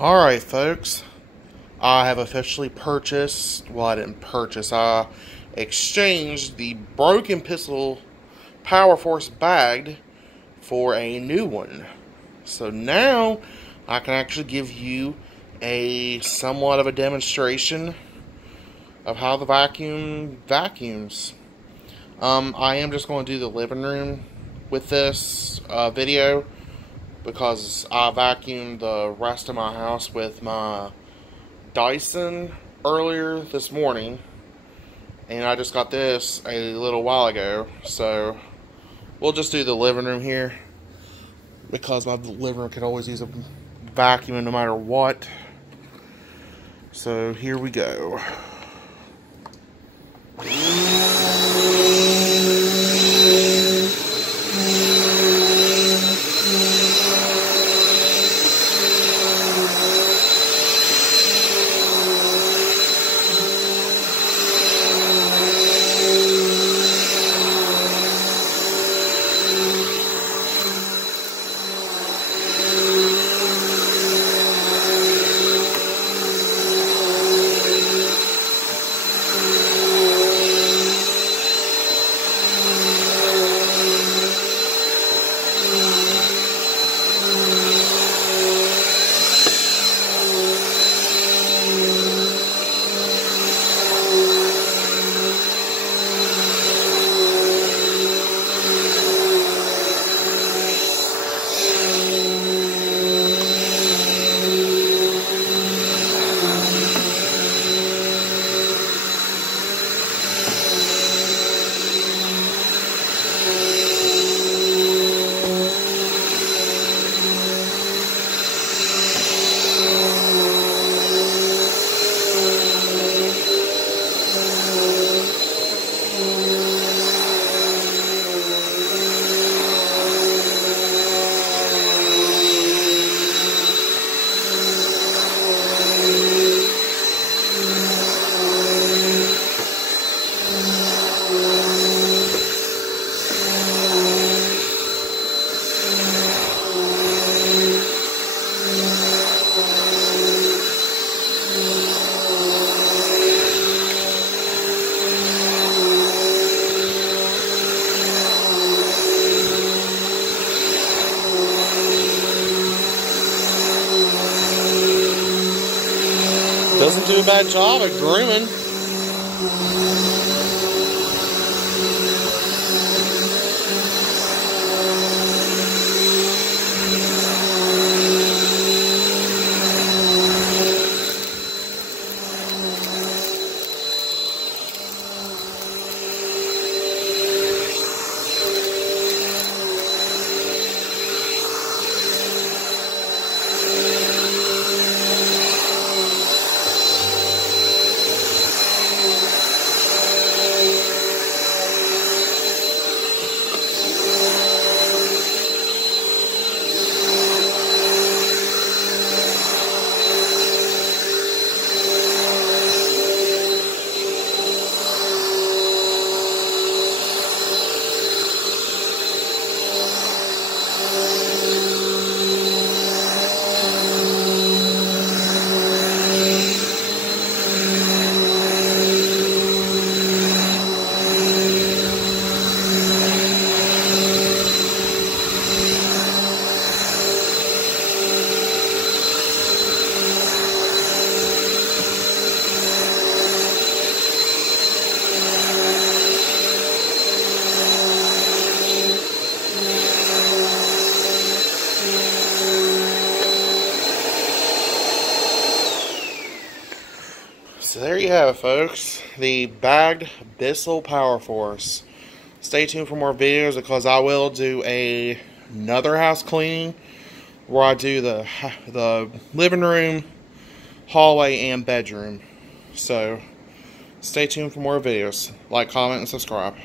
Alright, folks, I have officially purchased, well, I didn't purchase, I exchanged the broken Bissell Powerforce bag for a new one. So now I can actually give you a somewhat of a demonstration of how the vacuum vacuums. I am just going to do the living room with this video, because I vacuumed the rest of my house with my Dyson earlier this morning, and I just got this a little while ago. So we'll just do the living room here, because my living room could always use a vacuum no matter what. So here we go. Doesn't do a bad job at grooming. So there you have it, folks. The bagged Bissell Powerforce. Stay tuned for more videos, because I will do another house cleaning where I do the living room, hallway, and bedroom. So stay tuned for more videos. Like, comment, and subscribe.